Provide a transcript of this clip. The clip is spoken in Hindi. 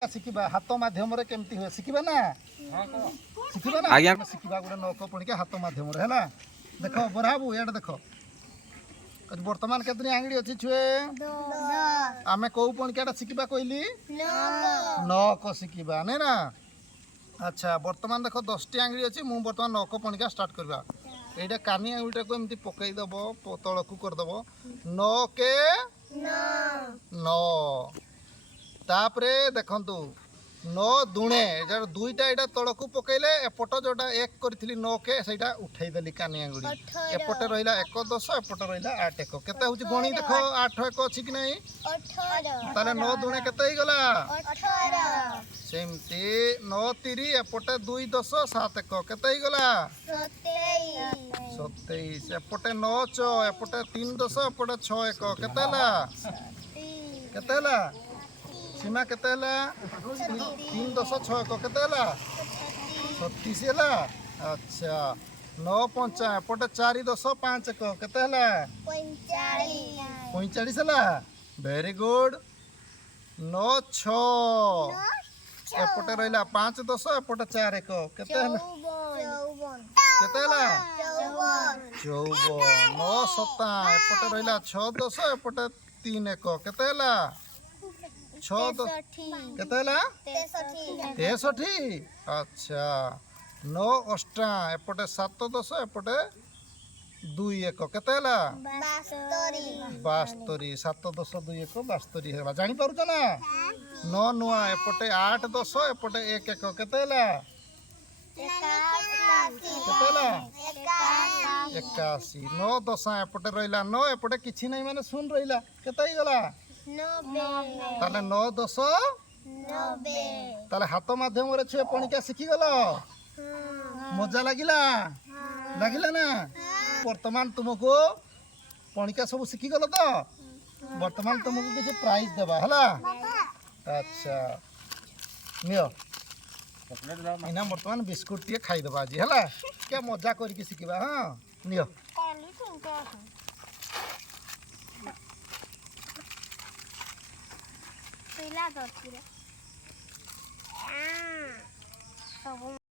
शिखा हाथ मध्यम केमती हुए शिखा ना शिखा ना आज्ञा शिखा गोटे नौक पणिका हाथ मध्यम है देख बराबू ये देख बर्तमान केतनी आंगड़ी अच्छी छुए आमे कौ पणिका शिखा कहली नौक शिखा नहीं ना। अच्छा बर्तमान देख 10टी आंगड़ी अच्छी मुझे बर्तमान नौक पणिका स्टार्ट करवा ये कानी आंगुटा को एमती पकईदेव तलकू करदेव नौके नौ तापरे देखंतु नौ दुणे दुईटा यहाँ तलकू पकईले एपट जोटा एक करी नौके से उठेदेली कानी आंगुड़ी एपटे रहा 1 10 एपटे रहा 8 1 केते हूँ गणी देख 8 1 अच्छी कि नहीं ताले 9 दुणे केते गला सेमती 9 3 एपटे 2 10 7 1 केते गला 27 एपटे 9 6 एपटे 3 10 एपटे 6 1 केते सीमा केते 3 10 6 1 केते 36 है। अच्छा 9 5 एपटे 4 10 5 1 केते 45 है। वेरी गुड 9 6 एपटे रहा 5 10 एपटे 4 1 केते 54 9 7 एपटे रहा 6 10 एपटे 3 1 केते 6 10 केते 63। अच्छा 9 8 एपटे 7 10 एपटे 2 1 केते 72 7 10 2 1 72 है जानी पारुछ ना 9 नुआ एपटे 8 10 एपटे 1 1 केते 81 9 10 एपटे रहा 9 एपटे किछि नहीं माने सुन रहा केते गला ताले 9 10 ताले हाथ माध्यम रे छुए पणिका शिखी गल मजा लागिला ना वर्तमान तुमको पणिका सब शिखी गल तो वर्तमान तुमको किसी प्राइज देबा हला। अच्छा नियो इना वर्तमान बिस्कुट टे खाई देबा आज हला क्या मजा करके शिखिबा। हां नियो पहला